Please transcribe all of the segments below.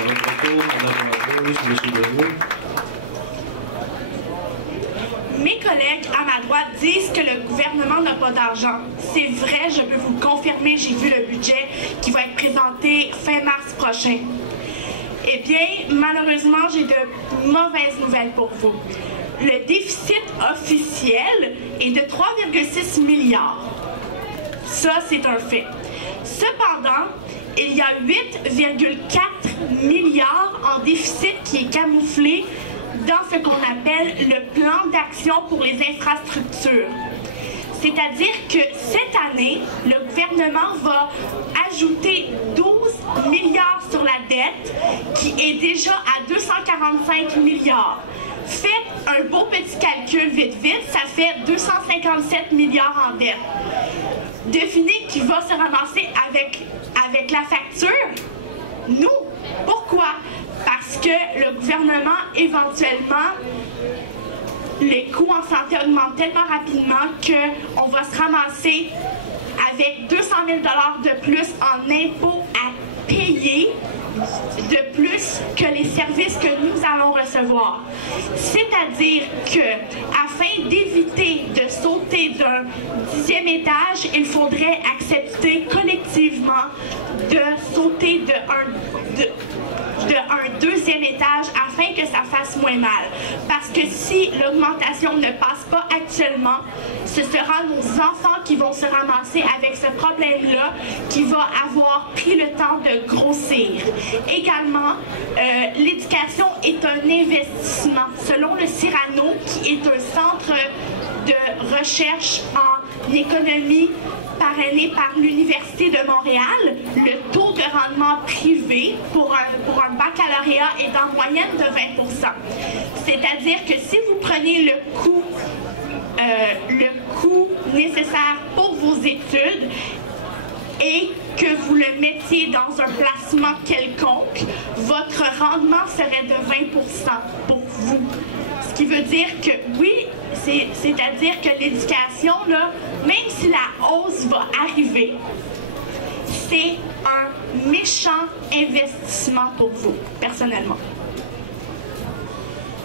À votre tour, Mme Rose, M. Leroux. Mes collègues à ma droite disent que le gouvernement n'a pas d'argent. C'est vrai, je peux vous le confirmer, j'ai vu le budget qui va être présenté fin mars prochain. Eh bien, malheureusement, j'ai de mauvaises nouvelles pour vous. Le déficit officiel est de 3,6 milliards. Ça, c'est un fait. Cependant, il y a 8,4 milliards en déficit qui est camouflé dans ce qu'on appelle le plan d'action pour les infrastructures. C'est-à-dire que cette année, le gouvernement va ajouter 12 milliards sur la dette, qui est déjà à 245 milliards. Faites un beau petit calcul vite, ça fait 257 milliards en dette. Devinez qui va se ramasser avec la facture? Nous. Pourquoi? Parce que le gouvernement, éventuellement, les coûts en santé augmentent tellement rapidement qu'on va se ramasser avec 200 000 $ de plus en impôts à payer de plus que les services que nous allons recevoir. C'est-à-dire que, afin d'éviter de sauter d'un 10e étage, il faudrait accepter collectivement de sauter un 2e étage afin que ça fasse moins mal. Parce que si l'augmentation ne passe pas actuellement, ce sera nos enfants qui vont se ramasser avec ce problème-là qui va avoir pris le temps de grossir. Également, l'éducation est un investissement. Selon le Cyrano, qui est un centre de recherche en économie parrainé par l'Université de Montréal, le taux de rendement privé pour un baccalauréat est en moyenne de 20 %. C'est-à-dire que si vous prenez le coût nécessaire pour vos études et que vous le mettiez dans un placement quelconque, votre rendement serait de 20 % pour vous. Ce qui veut dire que oui, c'est-à-dire que l'éducation, là, même si la hausse va arriver, c'est un méchant investissement pour vous, personnellement.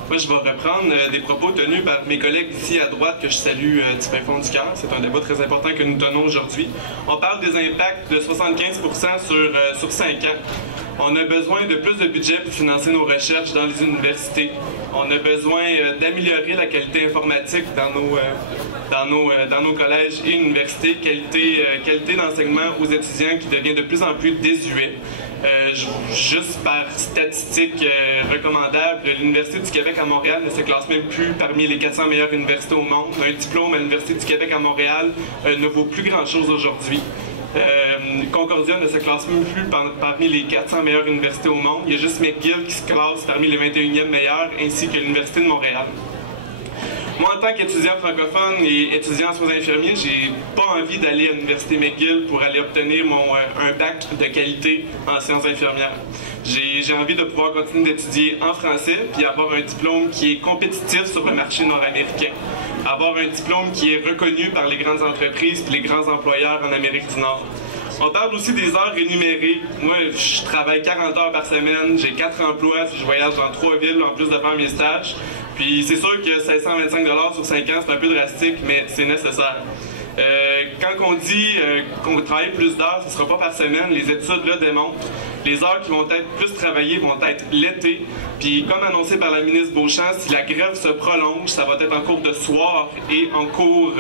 Moi, je vais reprendre des propos tenus par mes collègues ici à droite que je salue du fin fond du cœur. C'est un débat très important que nous tenons aujourd'hui. On parle des impacts de 75 % sur 5 ans. On a besoin de plus de budget pour financer nos recherches dans les universités. On a besoin d'améliorer la qualité informatique dans nos collèges et universités, qualité d'enseignement aux étudiants qui devient de plus en plus désuet. Juste par statistique recommandable, l'Université du Québec à Montréal ne se classe même plus parmi les 400 meilleures universités au monde. Un diplôme à l'Université du Québec à Montréal ne vaut plus grand-chose aujourd'hui. Concordia ne se classe même plus parmi les 400 meilleures universités au monde. Il y a juste McGill qui se classe parmi les 21e meilleures, ainsi que l'Université de Montréal. Moi, en tant qu'étudiant francophone et étudiant en soins infirmiers, j'ai pas envie d'aller à l'Université McGill pour aller obtenir un bac de qualité en sciences infirmières. J'ai envie de pouvoir continuer d'étudier en français puis avoir un diplôme qui est compétitif sur le marché nord-américain. Avoir un diplôme qui est reconnu par les grandes entreprises et les grands employeurs en Amérique du Nord. On parle aussi des heures rémunérées. Moi, je travaille 40 heures par semaine, j'ai 4 emplois, je voyage dans 3 villes en plus de faire mes stages. Puis c'est sûr que 725 $ sur 5 ans, c'est un peu drastique, mais c'est nécessaire. Quand on dit qu'on travaille plus d'heures, ce ne sera pas par semaine. Les études le démontrent. Les heures qui vont être plus travaillées vont être l'été. Puis comme annoncé par la ministre Beauchamp, si la grève se prolonge, ça va être en cours de soir et en cours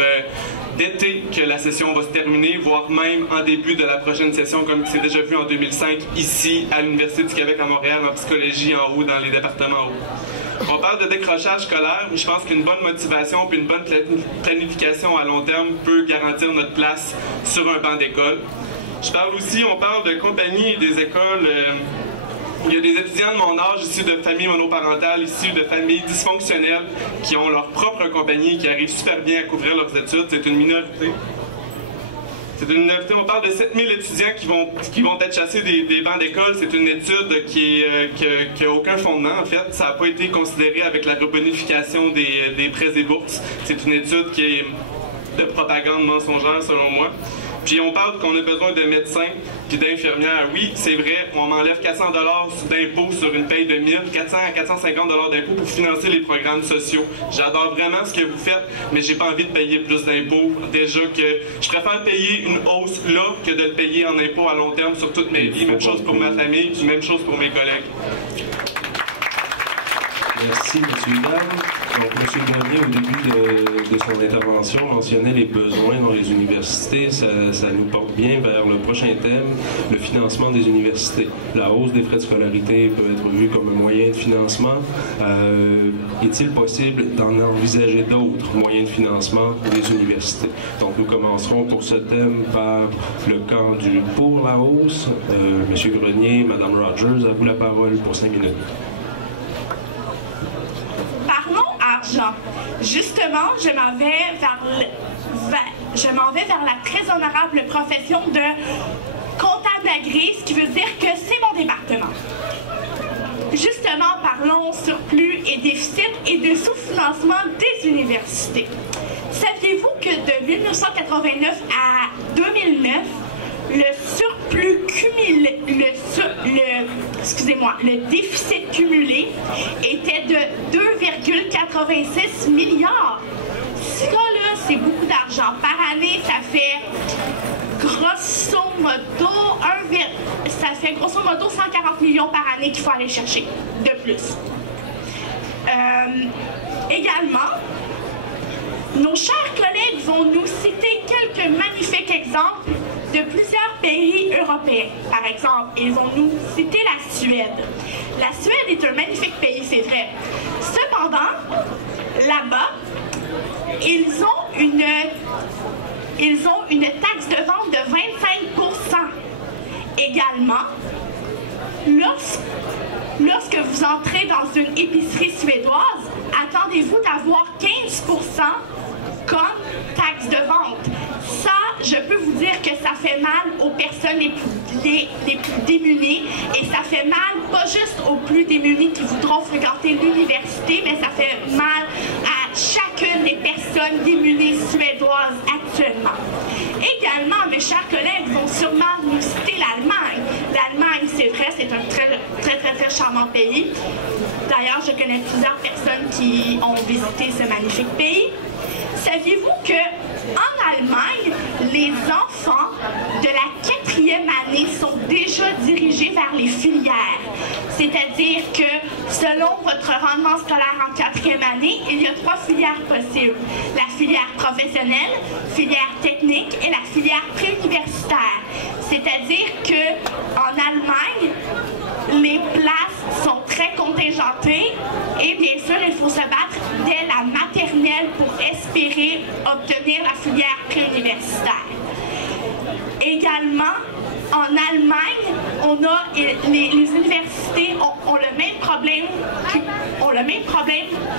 d'été que la session va se terminer, voire même en début de la prochaine session, comme c'est déjà vu en 2005, ici à l'Université du Québec à Montréal, en psychologie en haut, dans les départements en haut. On parle de décrochage scolaire, où je pense qu'une bonne motivation et une bonne planification à long terme peut garantir notre place sur un banc d'école. On parle de compagnies et des écoles. Il y a des étudiants de mon âge issus de familles monoparentales, issus de familles dysfonctionnelles, qui ont leur propre compagnie, qui arrivent super bien à couvrir leurs études. C'est une minorité. On parle de 7000 étudiants qui vont être chassés des bancs d'école. C'est une étude qui a aucun fondement, en fait. Ça n'a pas été considéré avec la rebonification des prêts et bourses. C'est une étude qui est de propagande mensongère, selon moi. Puis on parle qu'on a besoin de médecins puis d'infirmières. Oui, c'est vrai, on m'enlève 400 $ d'impôts sur une paye de 1000, 400 à 450 $ d'impôts pour financer les programmes sociaux. J'adore vraiment ce que vous faites, mais j'ai pas envie de payer plus d'impôts. Déjà que je préfère payer une hausse là que de le payer en impôts à long terme sur toute ma vie. Même chose pour ma famille, puis même chose pour mes collègues. Merci, M. Hidalgo. Donc, M. Grenier, au début de son intervention, mentionnait les besoins dans les universités. Ça nous porte bien vers le prochain thème, le financement des universités. La hausse des frais de scolarité peut être vue comme un moyen de financement. Est-il possible d'en envisager d'autres moyens de financement des universités? Donc, nous commencerons pour ce thème par le camp du pour la hausse. M. Grenier, Mme Rogers, à vous la parole pour 5 minutes. Justement, je m'en vais vers la très honorable profession de comptable agréé, ce qui veut dire que c'est mon département. Justement, parlons surplus et déficit et de sous-financement des universités. Saviez-vous que de 1989 à 2009, le surplus cumulé, le déficit cumulé était de 2,86 milliards. Ça, là, c'est beaucoup d'argent. Par année, ça fait grosso modo 140 millions par année qu'il faut aller chercher de plus. Également, nos chers collègues vont nous citer quelques magnifiques exemples de plusieurs pays européens. Par exemple, ils vont nous citer la Suède. La Suède est un magnifique pays, c'est vrai. Cependant, là-bas, ils ont une taxe de vente de 25%. Également, lorsque vous entrez dans une épicerie suédoise, attendez-vous d'avoir 15% comme taxe de vente. Ça, je peux vous dire que ça fait mal aux personnes les plus démunies et ça fait mal pas juste aux plus démunis qui voudront fréquenter l'université, mais ça fait mal à chacune des personnes démunies suédoises actuellement. Également, mes chers collègues vont sûrement nous citer l'Allemagne. L'Allemagne, c'est vrai, c'est un très charmant pays. D'ailleurs, je connais plusieurs personnes qui ont visité ce magnifique pays. Saviez-vous que en Allemagne, les enfants de la 4e année sont déjà dirigés vers les filières? C'est-à-dire que selon votre rendement scolaire en 4e année, il y a 3 filières possibles. La filière professionnelle, filière technique et la filière préuniversitaire. C'est-à-dire qu'en Allemagne, les places sont très contingentées et bien sûr, il faut se battre dès la maternelle pour espérer obtenir la filière préuniversitaire. Également, en Allemagne, les universités ont le même problème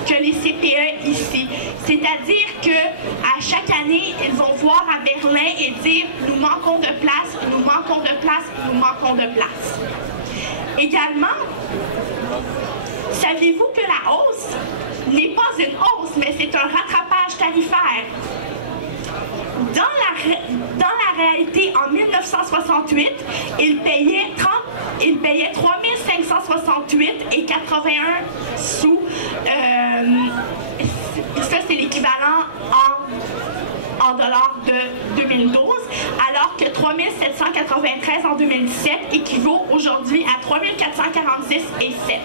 que les CPE ici. C'est-à-dire qu'à chaque année, ils vont voir à Berlin et dire « nous manquons de place, nous manquons de place, nous manquons de place ». Également, saviez-vous que la hausse n'est pas une hausse, mais c'est un rattrapage tarifaire? Dans la réalité, en 1968, il payait 3568 et 81 sous. Ça, c'est l'équivalent en dollars de 2012, alors que 3793 en 2017 équivaut aujourd'hui à 3446 et 7.